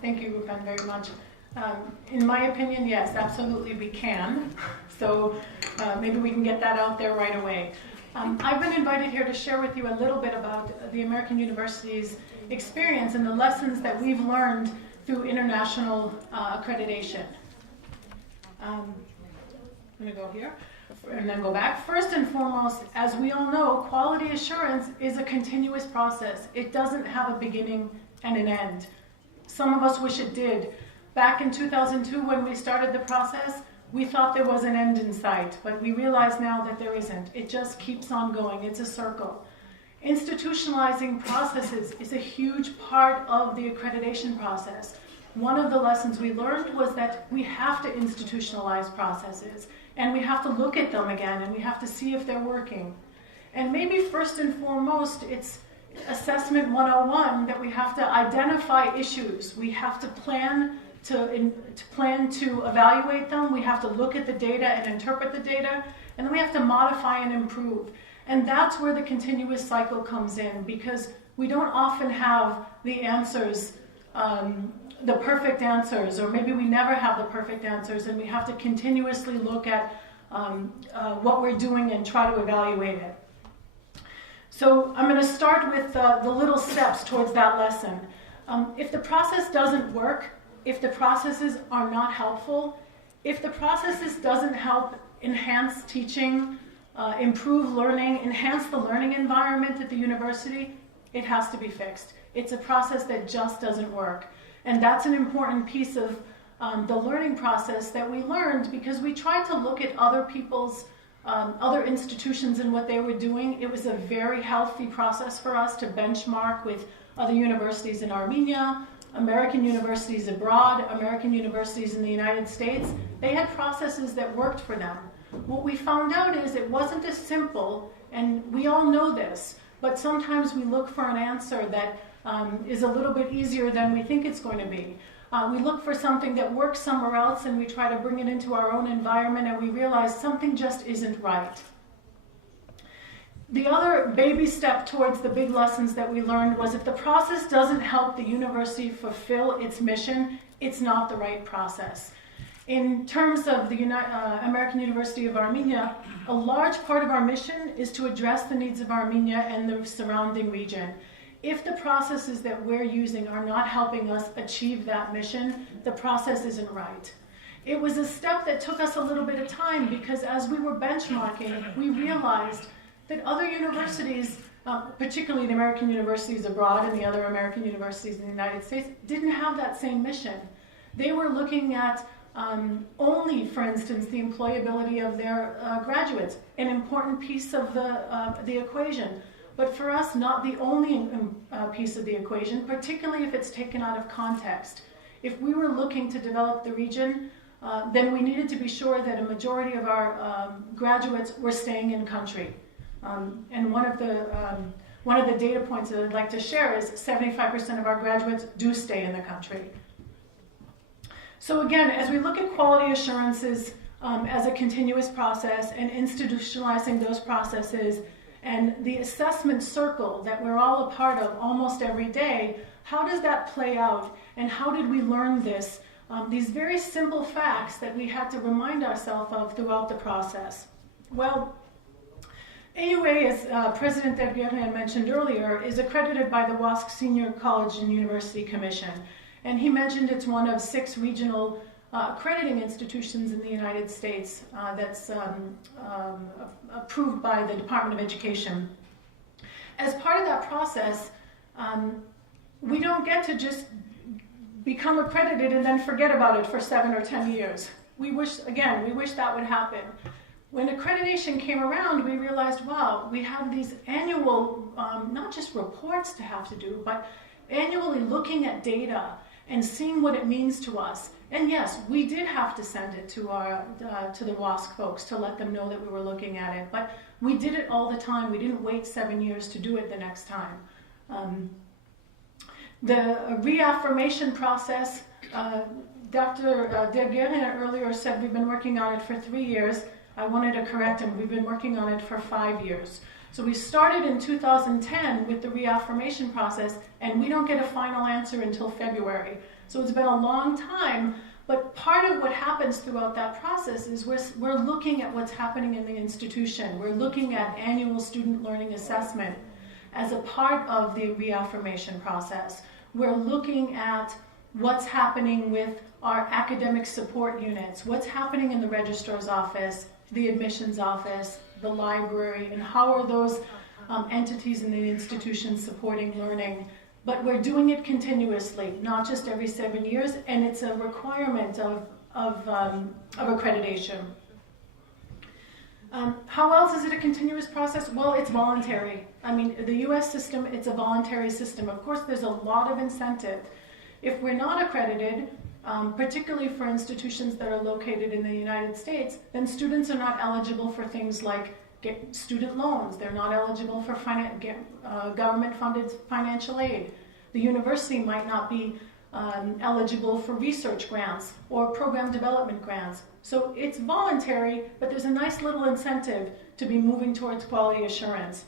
Thank you, Rupan, very much. In my opinion, yes, absolutely we can. So maybe we can get that out there right away. I've been invited here to share with you a little bit about the American University's experience and the lessons that we've learned through international accreditation. I'm going to go here and then go back. First and foremost, as we all know, quality assurance is a continuous process. It doesn't have a beginning and an end. Some of us wish it did. Back in 2002, when we started the process, we thought there was an end in sight, but we realize now that there isn't. It just keeps on going. It's a circle. Institutionalizing processes is a huge part of the accreditation process. One of the lessons we learned was that we have to institutionalize processes, and we have to look at them again, and we have to see if they're working. And maybe first and foremost, it's Assessment 101 that we have to identify issues. We have to plan to evaluate them. We have to look at the data and interpret the data, and then we have to modify and improve. And that's where the continuous cycle comes in, because we don't often have the answers, the perfect answers, or maybe we never have the perfect answers, and we have to continuously look at what we're doing and try to evaluate it. So I'm going to start with the little steps towards that lesson. If the process doesn't work, if the processes are not helpful, if the processes doesn't help enhance teaching, improve learning, enhance the learning environment at the university, it has to be fixed. It's a process that just doesn't work. And that's an important piece of the learning process that we learned, because we tried to look at other people's, other institutions and what they were doing. It was a very healthy process for us to benchmark with other universities in Armenia, American universities abroad, American universities in the United States. They had processes that worked for them. What we found out is it wasn't as simple, and we all know this, but sometimes we look for an answer that is a little bit easier than we think it's going to be. We look for something that works somewhere else, and we try to bring it into our own environment, and we realize something just isn't right. The other baby step towards the big lessons that we learned was if the process doesn't help the university fulfill its mission, it's not the right process. In terms of the American University of Armenia, a large part of our mission is to address the needs of Armenia and the surrounding region. If the processes that we're using are not helping us achieve that mission, the process isn't right. It was a step that took us a little bit of time, because as we were benchmarking, we realized that other universities, particularly the American universities abroad and the other American universities in the United States, didn't have that same mission. They were looking at only, for instance, the employability of their graduates, an important piece of the equation. But for us, not the only piece of the equation, particularly if it's taken out of context. If we were looking to develop the region, then we needed to be sure that a majority of our graduates were staying in country. And one of the data points that I'd like to share is 75% of our graduates do stay in the country. So again, as we look at quality assurances as a continuous process and institutionalizing those processes and the assessment circle that we're all a part of almost every day, how does that play out, and how did we learn this? These very simple facts that we had to remind ourselves of throughout the process. Well, AUA, as President Derguerian mentioned earlier, is accredited by the WASC Senior College and University Commission. And he mentioned it's one of 6 regional accrediting institutions in the United States that's approved by the Department of Education. As part of that process, we don't get to just become accredited and then forget about it for 7 or 10 years. We wish that would happen. When accreditation came around, we realized, wow, we have these annual, not just reports to have to do, but annually looking at data and seeing what it means to us. And yes, we did have to send it to the WASC folks to let them know that we were looking at it, but we did it all the time. We didn't wait 7 years to do it the next time. The reaffirmation process, Dr. Derguerian earlier said we've been working on it for 3 years. I wanted to correct him. We've been working on it for 5 years. So we started in 2010 with the reaffirmation process, and we don't get a final answer until February. So it's been a long time, but part of what happens throughout that process is we're looking at what's happening in the institution. We're looking at annual student learning assessment as a part of the reaffirmation process. We're looking at what's happening with our academic support units, what's happening in the registrar's office, the admissions office, the library, and how are those entities in the institution supporting learning. But we're doing it continuously, not just every 7 years, and it's a requirement of accreditation. How else is it a continuous process? Well, it's voluntary. I mean, the US system, it's a voluntary system. Of course, there's a lot of incentive. If we're not accredited, particularly for institutions that are located in the United States, then students are not eligible for things like student loans. They're not eligible for government-funded financial aid. The university might not be eligible for research grants or program development grants. So it's voluntary, but there's a nice little incentive to be moving towards quality assurance.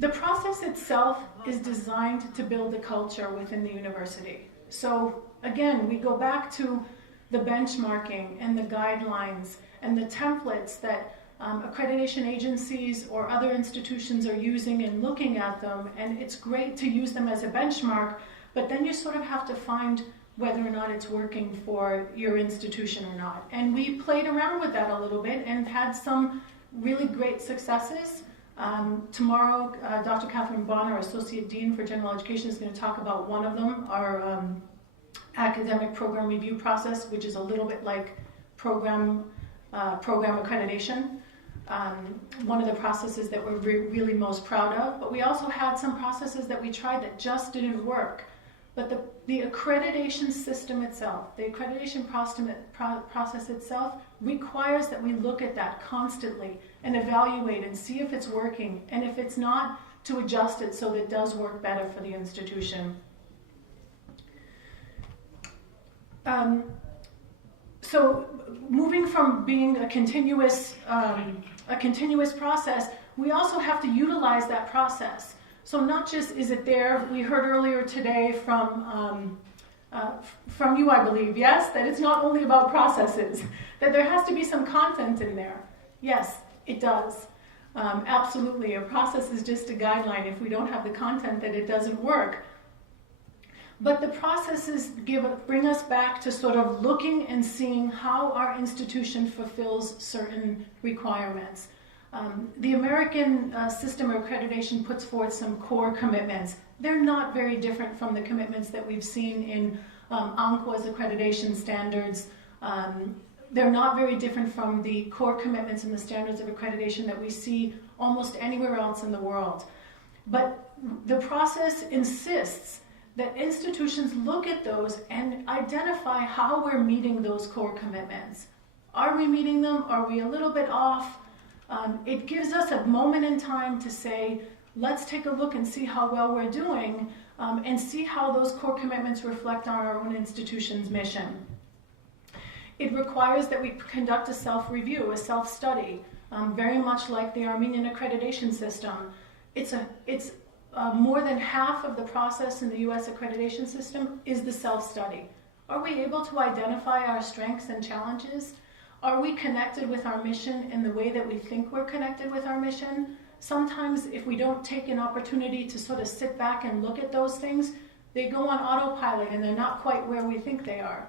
The process itself is designed to build a culture within the university. So again, we go back to the benchmarking and the guidelines and the templates that accreditation agencies or other institutions are using and looking at them, and it's great to use them as a benchmark, but then you sort of have to find whether or not it's working for your institution or not. And we played around with that a little bit and had some really great successes. Tomorrow, Dr. Catherine Bonner, Associate Dean for General Education, is going to talk about one of them, our academic program review process, which is a little bit like program accreditation. One of the processes that we're really most proud of, but we also had some processes that we tried that just didn't work. But the accreditation system itself, the accreditation process itself requires that we look at that constantly and evaluate and see if it's working, and if it's not, to adjust it so that it does work better for the institution. So moving from being a continuous process, we also have to utilize that process. So not just is it there, we heard earlier today from you, I believe, yes, that it's not only about processes, that there has to be some content in there. Yes, it does. Absolutely, a process is just a guideline. If we don't have the content, then it doesn't work. But the processes bring us back to sort of looking and seeing how our institution fulfills certain requirements. The American system of accreditation puts forth some core commitments. They're not very different from the commitments that we've seen in UNCWA's accreditation standards. They're not very different from the core commitments and the standards of accreditation that we see almost anywhere else in the world. But the process insists that institutions look at those and identify how we're meeting those core commitments. Are we meeting them? Are we a little bit off? It gives us a moment in time to say, let's take a look and see how well we're doing, and see how those core commitments reflect on our own institution's mission. It requires that we conduct a self-review, a self-study, very much like the Armenian accreditation system. It's more than half of the process in the US accreditation system is the self-study. Are we able to identify our strengths and challenges? Are we connected with our mission in the way that we think we're connected with our mission? Sometimes if we don't take an opportunity to sort of sit back and look at those things, they go on autopilot and they're not quite where we think they are.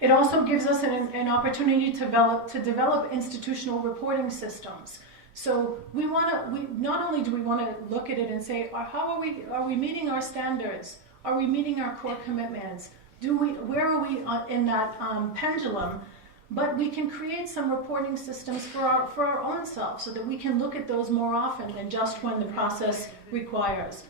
It also gives us an opportunity to develop institutional reporting systems. So not only do we want to look at it and say, are we meeting our standards? Are we meeting our core commitments? Where are we in that pendulum? But we can create some reporting systems for our own self so that we can look at those more often than just when the process requires.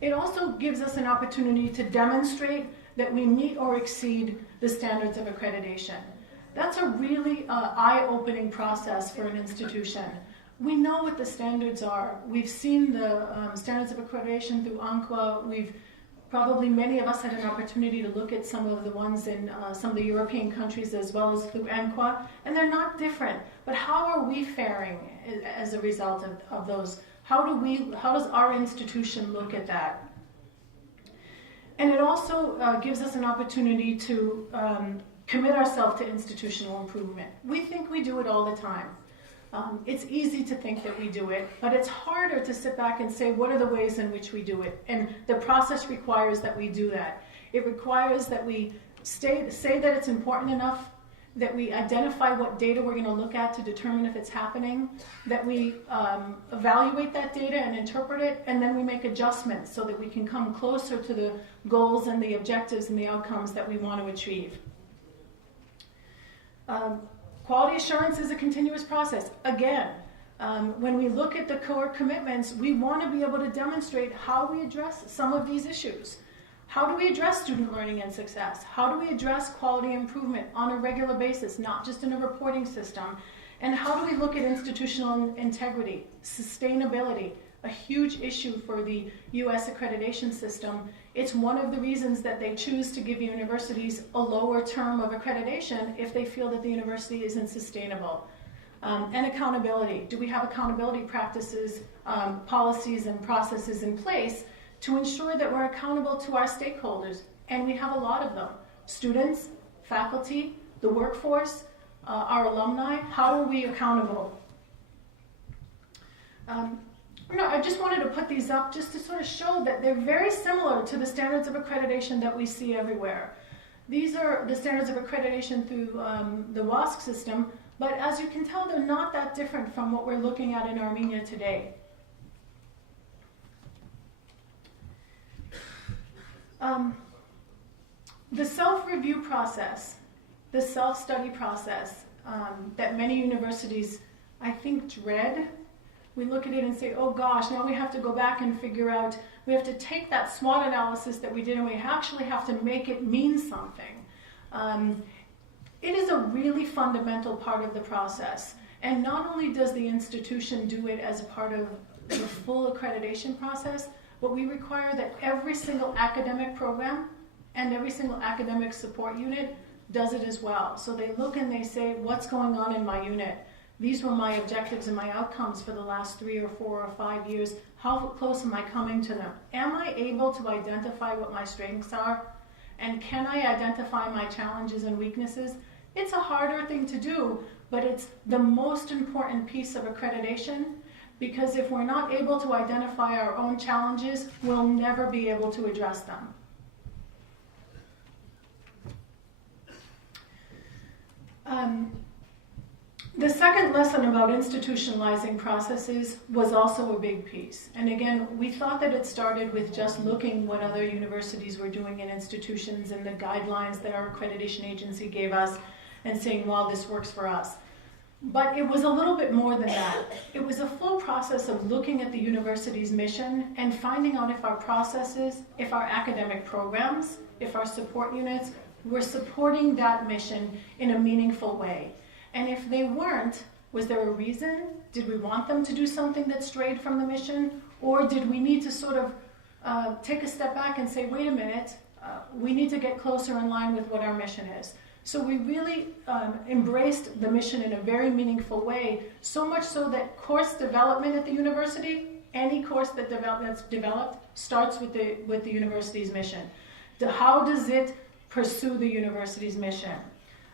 It also gives us an opportunity to demonstrate that we meet or exceed the standards of accreditation. That's a really eye-opening process for an institution. We know what the standards are. We've seen the standards of accreditation through UNCWA. Probably many of us had an opportunity to look at some of the ones in some of the European countries as well as through NQA, and they're not different. But how are we faring as a result of those? How does our institution look at that? And it also gives us an opportunity to commit ourselves to institutional improvement. We think we do it all the time. It's easy to think that we do it, but it's harder to sit back and say, what are the ways in which we do it? And the process requires that we do that. It requires that we say that it's important enough, that we identify what data we're going to look at to determine if it's happening, that we evaluate that data and interpret it, and then we make adjustments so that we can come closer to the goals and the objectives and the outcomes that we want to achieve. Quality assurance is a continuous process. Again, when we look at the core commitments, we want to be able to demonstrate how we address some of these issues. How do we address student learning and success? How do we address quality improvement on a regular basis, not just in a reporting system? And how do we look at institutional integrity, sustainability, a huge issue for the U.S. accreditation system? It's one of the reasons that they choose to give universities a lower term of accreditation if they feel that the university isn't sustainable. And accountability. Do we have accountability practices, policies, and processes in place to ensure that we're accountable to our stakeholders? And we have a lot of them. Students, faculty, the workforce, our alumni. How are we accountable? I just wanted to put these up just to sort of show that they're very similar to the standards of accreditation that we see everywhere. These are the standards of accreditation through the WASC system, but as you can tell, they're not that different from what we're looking at in Armenia today. The self-review process, the self-study process that many universities, I think, dread. We look at it and say, oh gosh, now we have to go back and figure out, we have to take that SWOT analysis that we did and we actually have to make it mean something. It is a really fundamental part of the process. And not only does the institution do it as a part of the full accreditation process, but we require that every single academic program and every single academic support unit does it as well. So they look and they say, what's going on in my unit? These were my objectives and my outcomes for the last 3 or 4 or 5 years. How close am I coming to them? Am I able to identify what my strengths are? And can I identify my challenges and weaknesses? It's a harder thing to do, but it's the most important piece of accreditation, because if we're not able to identify our own challenges, we'll never be able to address them. The second lesson about institutionalizing processes was also a big piece. And again, we thought that it started with just looking what other universities were doing in institutions and the guidelines that our accreditation agency gave us and saying, well, this works for us. But it was a little bit more than that. It was a full process of looking at the university's mission and finding out if our processes, if our academic programs, if our support units were supporting that mission in a meaningful way. And if they weren't, was there a reason? Did we want them to do something that strayed from the mission? Or did we need to sort of take a step back and say, wait a minute, we need to get closer in line with what our mission is? So we really embraced the mission in a very meaningful way, so much so that course development at the university, any course that's developed, starts with the university's mission. How does it pursue the university's mission?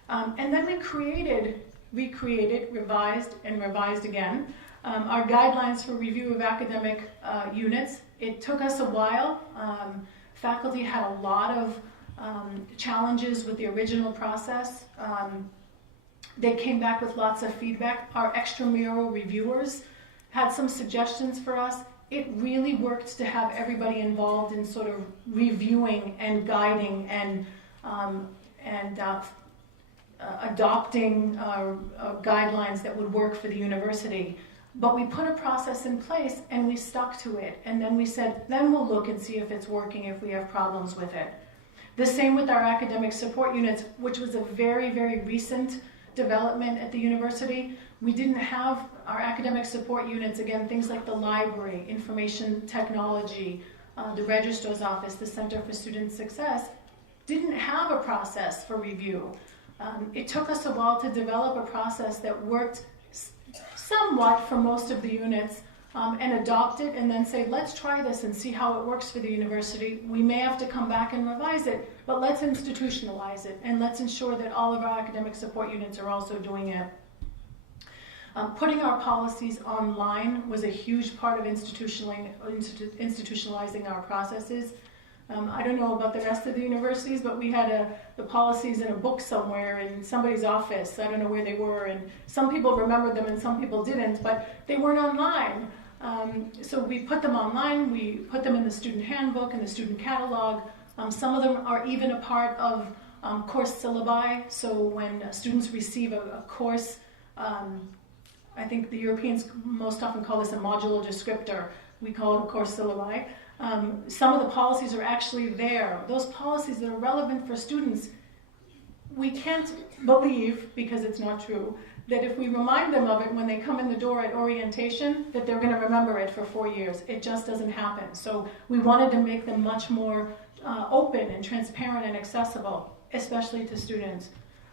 And then we recreated, revised, and revised again our guidelines for review of academic units. It took us a while. Faculty had a lot of challenges with the original process. They came back with lots of feedback. Our extramural reviewers had some suggestions for us. It really worked to have everybody involved in sort of reviewing and guiding and adopting guidelines that would work for the university. But we put a process in place and we stuck to it. And then we said, then we'll look and see if it's working, if we have problems with it. The same with our academic support units, which was a very, very recent development at the university. We didn't have our academic support units, again, things like the library, information technology, the Registrar's Office, the Center for Student Success, didn't have a process for review. It took us a while to develop a process that worked somewhat for most of the units, and adopt it and then say, let's try this and see how it works for the university. We may have to come back and revise it, but let's institutionalize it and let's ensure that all of our academic support units are also doing it. Putting our policies online was a huge part of institutionalizing our processes. I don't know about the rest of the universities, but we had the policies in a book somewhere in somebody's office. I don't know where they were, and some people remembered them and some people didn't, but they weren't online. So we put them online, we put them in the student handbook and the student catalog. Some of them are even a part of course syllabi. So when students receive a course, I think the Europeans most often call this a modular descriptor. We call it a course syllabi. Some of the policies are actually there. Those policies that are relevant for students, we can't believe, because it's not true, that if we remind them of it when they come in the door at orientation, that they're going to remember it for 4 years. It just doesn't happen. So we wanted to make them much more open and transparent and accessible, especially to students.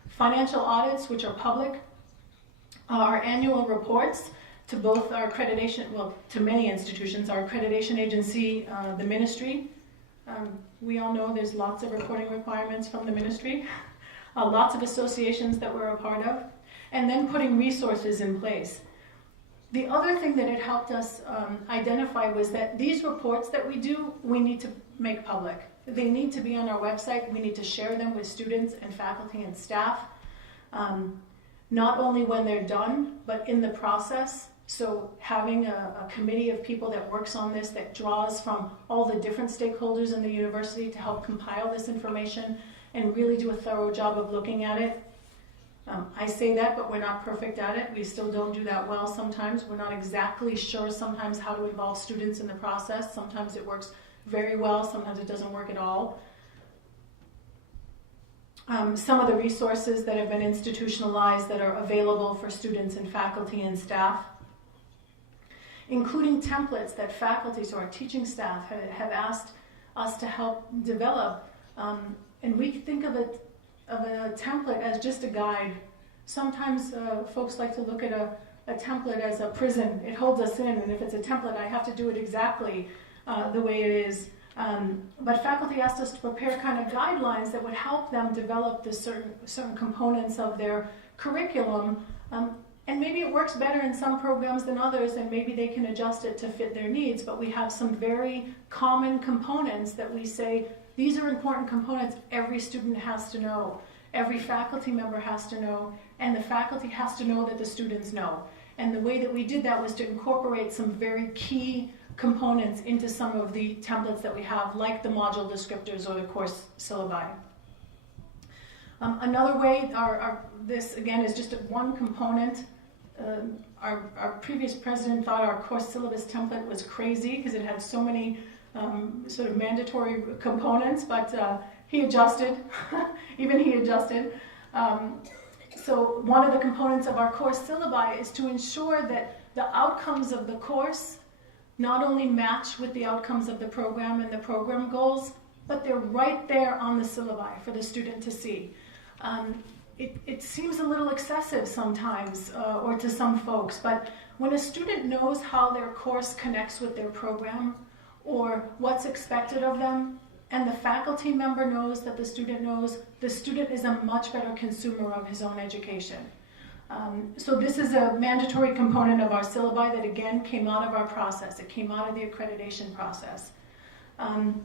Financial audits, which are public, our annual reports to both our accreditation, well, to many institutions, our accreditation agency, the ministry. We all know there's lots of reporting requirements from the ministry, lots of associations that we're a part of, and then putting resources in place. The other thing that it helped us identify was that these reports that we do, we need to make public. They need to be on our website. We need to share them with students and faculty and staff, not only when they're done, but in the process. So having a committee of people that works on this, that draws from all the different stakeholders in the university to help compile this information and really do a thorough job of looking at it. I say that, but we're not perfect at it. We still don't do that well sometimes. We're not exactly sure sometimes how to involve students in the process. Sometimes it works very well, sometimes it doesn't work at all. Some of the resources that have been institutionalized that are available for students and faculty and staff, including templates that faculty, so our teaching staff, have asked us to help develop. And we think of a template as just a guide. Sometimes folks like to look at a template as a prison. It holds us in, and if it's a template, I have to do it exactly the way it is. But faculty asked us to prepare kind of guidelines that would help them develop the certain components of their curriculum. And maybe it works better in some programs than others, and maybe they can adjust it to fit their needs, but we have some very common components that we say, these are important components every student has to know, every faculty member has to know, and the faculty has to know that the students know. And the way that we did that was to incorporate some very key components into some of the templates that we have, like the module descriptors or the course syllabi. Another way, this again is just one component. Our previous president thought our course syllabus template was crazy because it had so many sort of mandatory components, but he adjusted, even he adjusted. So one of the components of our course syllabi is to ensure that the outcomes of the course not only match with the outcomes of the program and the program goals, but they're right there on the syllabi for the student to see. It seems a little excessive sometimes, or to some folks, but when a student knows how their course connects with their program, or what's expected of them, and the faculty member knows that the student is a much better consumer of his own education. So this is a mandatory component of our syllabi that again came out of our process. It came out of the accreditation process.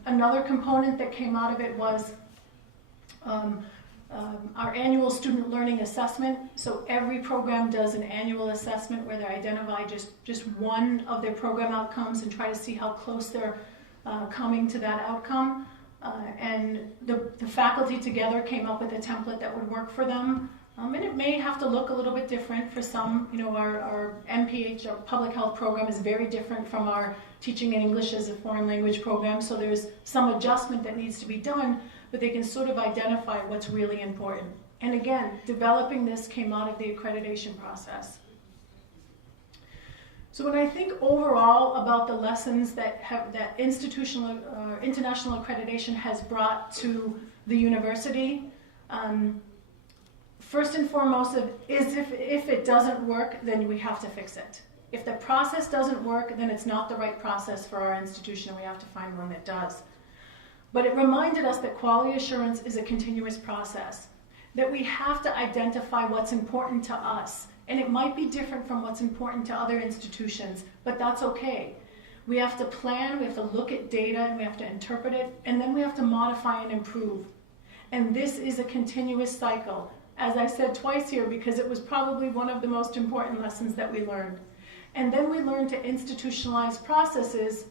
Another component that came out of it was our annual student learning assessment. So every program does an annual assessment where they identify just one of their program outcomes and try to see how close they're coming to that outcome. And the faculty together came up with a template that would work for them. And it may have to look a little bit different for some. You know, our MPH, our public health program, is very different from our teaching in English as a foreign language program. So there's some adjustment that needs to be done, but they can sort of identify what's really important. And again, developing this came out of the accreditation process. So when I think overall about the lessons that international accreditation has brought to the university, first and foremost is if it doesn't work, then we have to fix it. If the process doesn't work, then it's not the right process for our institution. We have to find one that does. But it reminded us that quality assurance is a continuous process, that we have to identify what's important to us. And it might be different from what's important to other institutions, but that's okay. We have to plan, we have to look at data, and we have to interpret it, and then we have to modify and improve. And this is a continuous cycle, as I said twice here, because it was probably one of the most important lessons that we learned. And then we learned to institutionalize processes,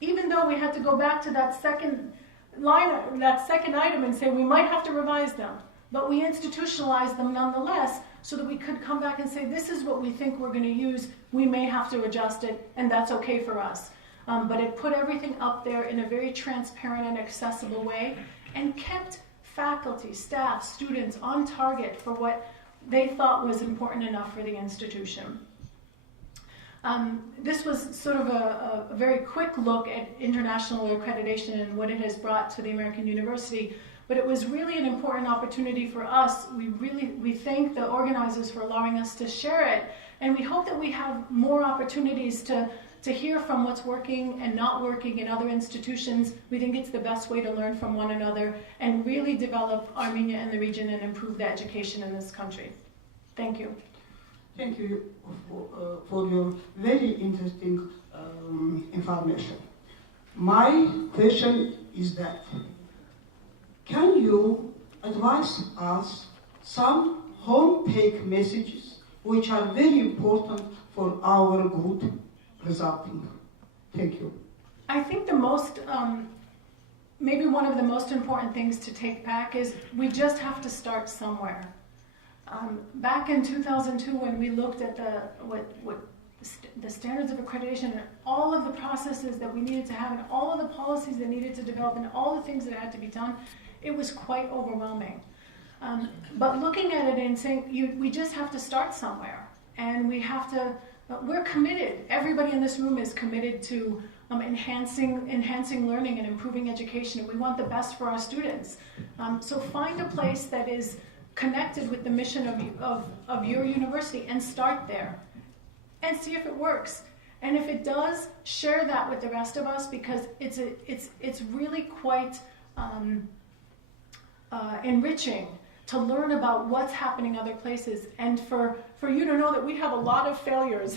even though we had to go back to that second line, that second item, and say we might have to revise them. But we institutionalized them nonetheless, so that we could come back and say, this is what we think we're going to use, we may have to adjust it, and that's okay for us. But it put everything up there in a very transparent and accessible way, and kept faculty, staff, students on target for what they thought was important enough for the institution. This was sort of a very quick look at international accreditation and what it has brought to the American University. But it was really an important opportunity for us. We thank the organizers for allowing us to share it, and we hope that we have more opportunities to hear from what's working and not working in other institutions. We think it's the best way to learn from one another and really develop Armenia and the region and improve the education in this country. Thank you. Thank you for your very interesting information. My question is that, can you advise us some home-take messages which are very important for our good resulting? Thank you. I think the most, maybe one of the most important things to take back is we just have to start somewhere. Back in 2002, when we looked at the standards of accreditation and all of the processes that we needed to have and all of the policies that needed to develop and all the things that had to be done, it was quite overwhelming. But looking at it and saying, we just have to start somewhere. And we have to, we're committed, everybody in this room is committed to enhancing learning and improving education. We want the best for our students. So find a place that is connected with the mission of your university and start there. And see if it works. And if it does, share that with the rest of us, because it's really quite enriching to learn about what's happening other places, and for you to know that we have a lot of failures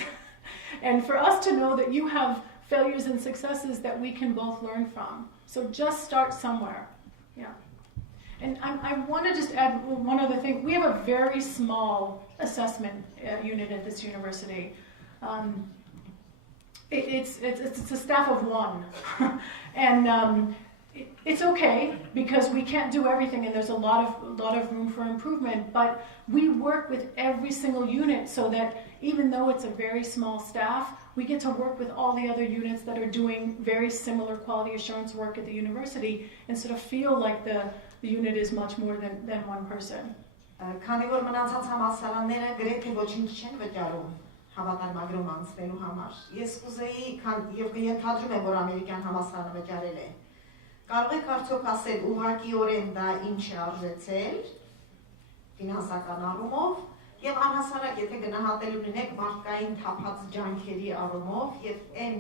and for us to know that you have failures and successes that we can both learn from. So just start somewhere. Yeah. And I want to just add one other thing. We have a very small assessment unit at this university. It's a staff of one. And it's okay, because we can't do everything and there's a lot of room for improvement, but we work with every single unit so that even though it's a very small staff, we get to work with all the other units that are doing very similar quality assurance work at the university and sort of feel like the unit is much more than one person. Քանի որ մնացած համալսարանները գրեթե ոչինչ չեն վճարում հավատարմագրում անցնելու համար, ես կուզեի, եւ կընթադրում եմ, որ Ամերիկյան համալսարանը վճարել է, կարող եք արդյոք ասել ուղղակիորեն դա ինչ է արժեցել ֆինանսական առումով, եւ առհասարակ եթե գնահատելու լինեք մարդկային թափած ջանքերի առումով եւ այն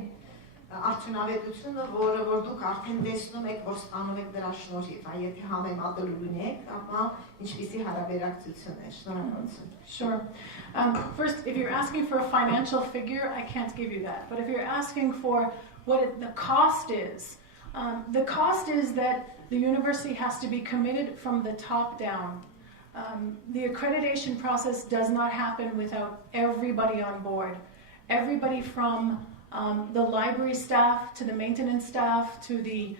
արդյունավետությունը, որ դուք արդեն տեսնում եք, որ ստանում եք դրա շնորհիվ, եթե համեմատելու լինեք, ապա ինչպիսի հարաբերակցություն է։ Շնորհակալություն։ Sure. First, if you're asking for a financial figure, I can't give you that. But if you're asking for what the cost is that the university has to be committed from the top down. The accreditation process does not happen without everybody on board. Everybody from the library staff, to the maintenance staff, to the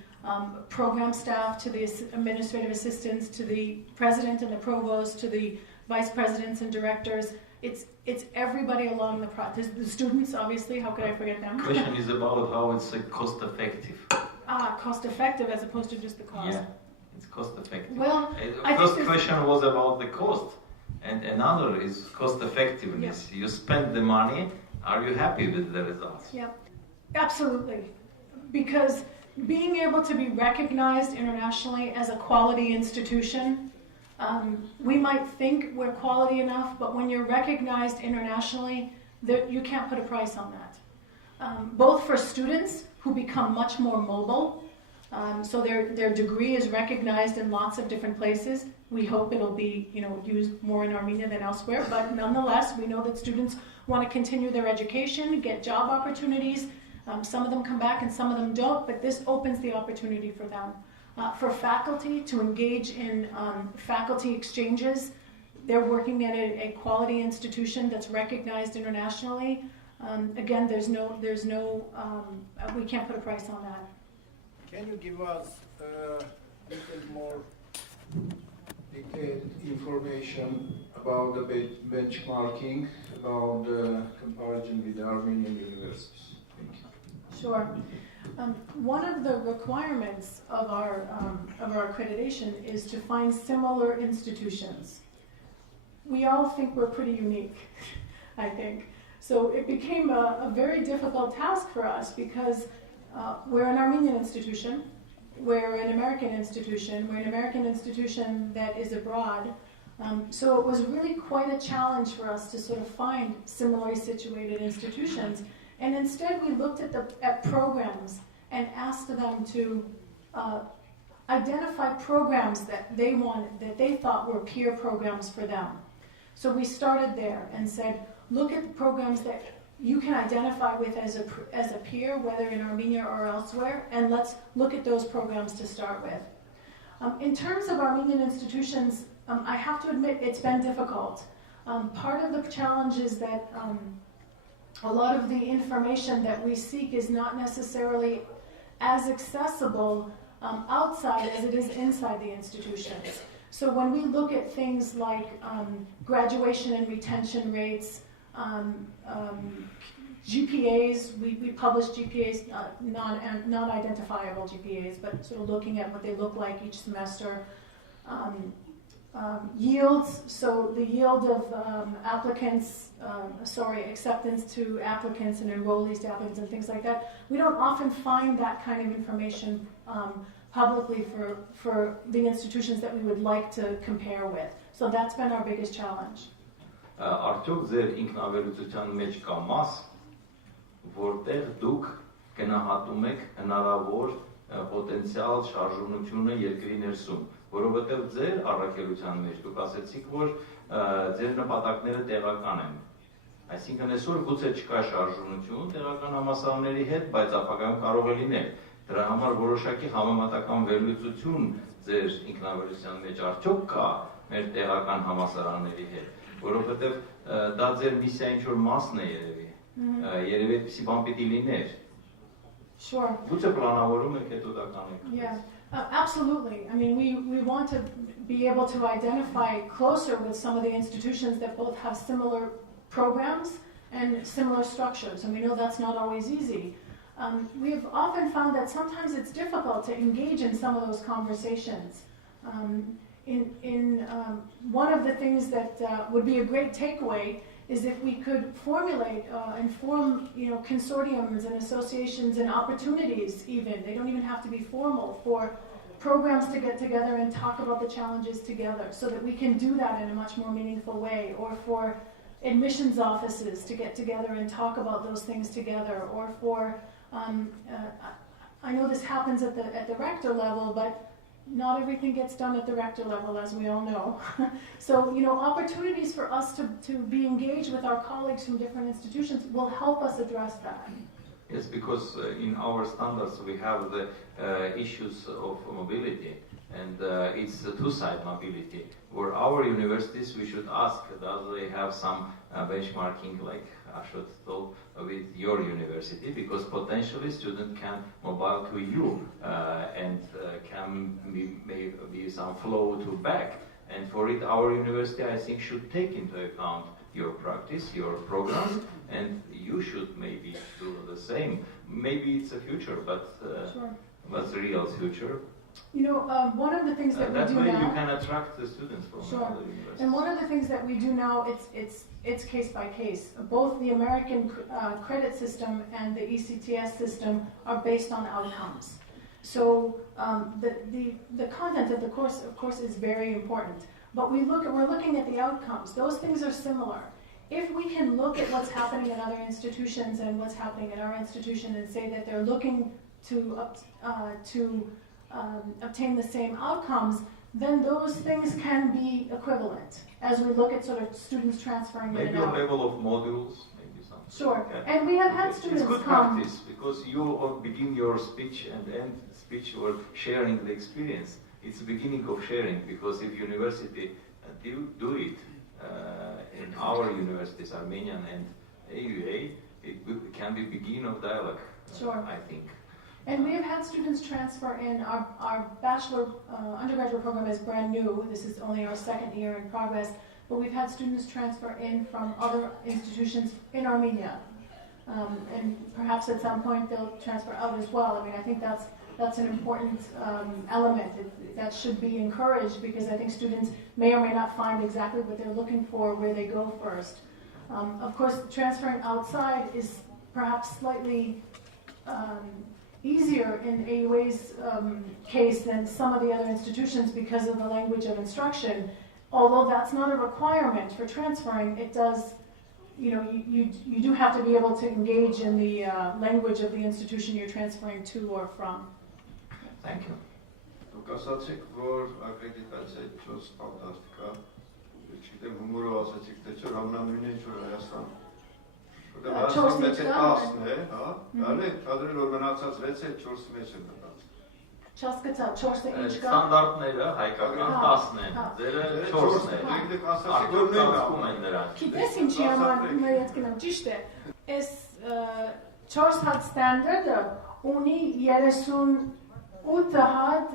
program staff, to the administrative assistants, to the president and the provost, to the vice presidents and directors. It's everybody along the process. The students, obviously, how could I forget them? The question is about how it's cost effective. Cost effective as opposed to just the cost. Yeah, it's cost effective. Well, the first question was about the cost, and another is cost effectiveness. Yeah. You spend the money Are you happy with the results? Yep, absolutely. Because being able to be recognized internationally as a quality institution, we might think we're quality enough, but when you're recognized internationally, you can't put a price on that. Both for students who become much more mobile, so their degree is recognized in lots of different places. We hope it'll be used more in Armenia than elsewhere, but nonetheless, we know that students want to continue their education, get job opportunities. Some of them come back and some of them don't, but this opens the opportunity for them. For faculty to engage in faculty exchanges, they're working at a quality institution that's recognized internationally. Again, we can't put a price on that. Can you give us a little more detailed information about the benchmarking, about the comparison with the Armenian universities? Thank you. Sure. One of the requirements of our accreditation is to find similar institutions. We all think we're pretty unique, I think. So it became a very difficult task for us because we're an Armenian institution, we're an American institution, we're an American institution that is abroad. So it was really quite a challenge for us to sort of find similarly situated institutions. And instead we looked at programs and asked them to identify programs that they thought were peer programs for them. So we started there and said, look at the programs that you can identify with as a peer, whether in Armenia or elsewhere, and let's look at those programs to start with. In terms of Armenian institutions, I have to admit it's been difficult. Part of the challenge is that a lot of the information that we seek is not necessarily as accessible outside as it is inside the institutions. So when we look at things like graduation and retention rates, GPAs, we publish GPAs, non-identifiable GPAs, but sort of looking at what they look like each semester. Yields, so the yield of acceptance to applicants and enrollees to applicants and things like that. We don't often find that kind of information publicly for the institutions that we would like to compare with. So that's been our biggest challenge. Արդյոք ձեր ինքնավերլուծության մեջ կա մաս, որտեղ դուք գնահատում եք հնարավոր պոտենցիալ շարժունությունը երկրի ներսում, որովհետև ձեր առաքելության մեջ դուք ասեցիք, որ ձեր նպատակները տեղական են։ Այսինքն այսօր գուցե չկա շարժունություն տեղական համալսարանների հետ, բայց ապագայում կարող է լինել։ Դրա համար որոշակի համեմատական վերլուծություն ձեր ինքնավերլուծության մեջ արդյոք կա մեր տեղական համալսարանների հետ, որովհետև դա ձեր միսիայի ինչ-որ մասն է երևի։ Երևի այդպիսի բան պիտի լիներ։ Sure. Գուցե պլանավորում եք հետո դա կանեք։ Yeah. Absolutely. I mean, we want to be able to identify closer with some of the institutions that both have similar programs and similar structures, and we know that's not always easy. We've often found that sometimes it's difficult to engage in some of those conversations. One of the things that would be a great takeaway is if we could formulate and form, consortiums and associations and opportunities even. They don't even have to be formal, for programs to get together and talk about the challenges together so that we can do that in a much more meaningful way, or for admissions offices to get together and talk about those things together, or for, I know this happens at the rector level, but not everything gets done at the rector level, as we all know. So, opportunities for us to be engaged with our colleagues from different institutions will help us address that. Yes, because in our standards we have the issues of mobility, and it's a two-side mobility. For our universities, we should ask, does they have some benchmarking, like Ashot told, with your university, because potentially students can mobile to you and can be some flow to back. And for it, our university, I think, should take into account your practice, your programs, and you should maybe do the same. Maybe it's a future, but Sure. What's the real future? One of the things that we That do way now. you can attract the students from Sure. other universities. And one of the things that we do now, it's case by case. Both the American credit system and the ECTS system are based on outcomes. So the content of the course, of course, is very important. But we're looking at the outcomes. Those things are similar. If we can look at what's happening at other institutions and what's happening at our institution and say that they're looking to obtain the same outcomes, then those things can be equivalent as we look at sort of students transferring in Maybe and a out. level of modules, maybe something. Sure. like that. And we have had It's students good come. practice because you begin your speech and end speech or sharing the experience. It's the beginning of sharing because if university do it in our universities, Armenian and AUA, it can be beginning of dialogue. Sure. I think. And we have had students transfer in. Our bachelor undergraduate program is brand new. This is only our second year in progress. But we've had students transfer in from other institutions in Armenia. And perhaps at some point they'll transfer out as well. I mean, I think that's an important element that should be encouraged because I think students may or may not find exactly what they're looking for where they go first. Of course, transferring outside is perhaps slightly easier in AUA's case than some of the other institutions because of the language of instruction. Although that's not a requirement for transferring, it does, you do have to be able to engage in the language of the institution you're transferring to or from. Thank you. Դուք ասացիք, որ ակրեդիտացիա 4 ստանդարտ կա, չգիտեմ հումորով ասացիք, թե չէ, համնամույնը ինչ-որ Հայաստան։ Որտեղ Հայաստան մեջ է 10-ն է, հա, այլ է, կադրել որ մնացած 6-ը 4-ի մեջ է մտած։ Չասկացա, 4-ը ինչ կա։ Ստանդարտները հայկական 10-ն են, ձերը 4-ն են։ Դուք ասացիք, Արդյոք որ ծածկում են նրանք։ Գիտես ինչի համար նայած գնամ, ճիշտ է։ Այս 4 հատ ստանդարտը ունի 38 հատ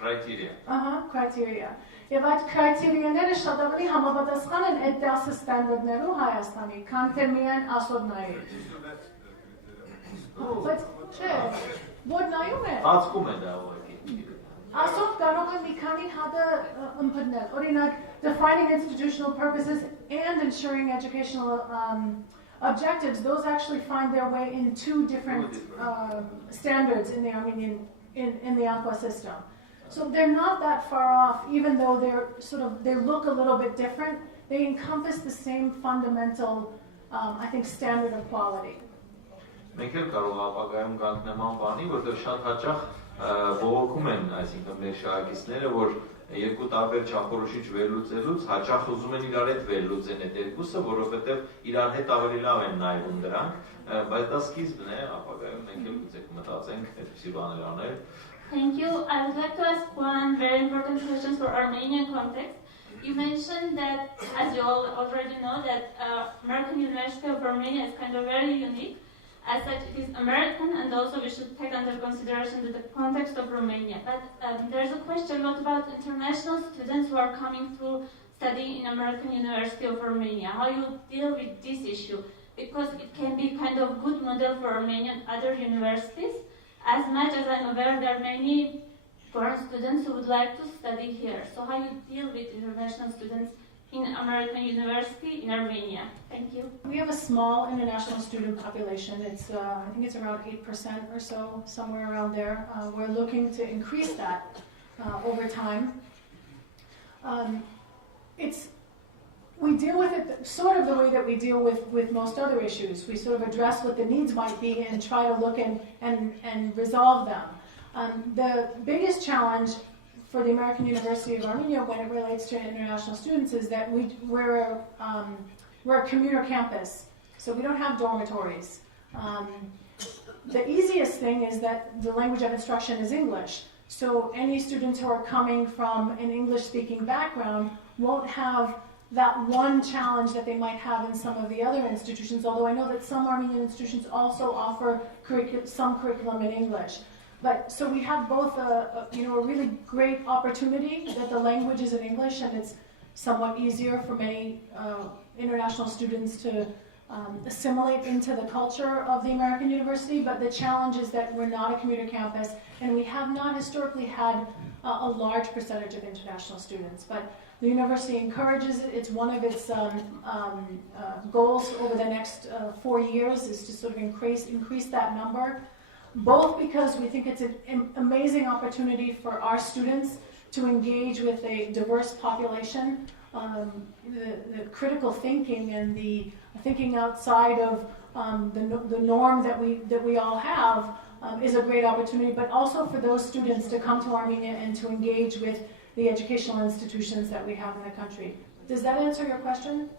Criteria. criteria։ Եվ այդ criteria-ները շատ ավելի համապատասխան են այդ 10 ստանդարտներու Հայաստանի, քան թե միայն ասոդնայի։ Բայց չէ, որ նայում է։ Ծածկում է դա ուղղակի։ Ասոդ կարող է մի քանի հատը ըմբռնել։ Օրինակ, defining institutional purposes and ensuring educational objectives, those actually find their way in 2 different standards in the Armenian, in the AQUA system. So they're not that far off, even though they look a little bit different. They encompass the same fundamental, I think, standard of quality. Մենք էլ կարող ապագայում գանք նման բանի, որտեղ շատ հաճախ բողոքում են, այսինքն մեր շահակիցները, որ երկու տարբեր չափորոշիչ վերլուծելուց հաճախ ուզում են իրար հետ վերլուծեն այդ երկուսը, որովհետև իրար հետ ավելի լավ են նայվում դրանք, բայց դա սկիզբն է, ապագայում մենք էլ գուցե մտածենք այդպիսի բաներ անել։ Thank you. I would like to ask one very important question for Armenian context. You mentioned that, as you all already know, that American University of Armenia is kind of very unique. As such, it is American, and also we should take under consideration the context of Romania. But there's a question, what about international students who are coming to study in American University of Armenia? How you deal with this issue? Because it can be kind of good model for Armenian other universities. As much as I'm aware, there are many foreign students who would like to study here. So how you deal with international students in American University in Armenia? Thank you. We have a small international student population. It's, I think it's around 8% or so, somewhere around there. We're looking to increase that over time. We deal with it sort of the way that we deal with most other issues. We sort of address what the needs might be and try to look and resolve them. The biggest challenge for the American University of Armenia when it relates to international students is that we're a commuter campus, so we don't have dormitories. The easiest thing is that the language of instruction is English, so any students who are coming from an English-speaking background won't have that one challenge that they might have in some of the other institutions, although I know that some Armenian institutions also offer some curriculum in English. But so we have both a really great opportunity that the language is in English, and it's somewhat easier for many international students to assimilate into the culture of the American University, but the challenge is that we're not a commuter campus, and we have not historically had a large percentage of international students. But the university encourages it. It's one of its goals over the next 4 years is to sort of increase that number, both because we think it's an amazing opportunity for our students to engage with a diverse population. The critical thinking and the thinking outside of the norm that we all have is a great opportunity, but also for those students to come to Armenia and to engage with the educational institutions that we have in the country. Does that answer your question?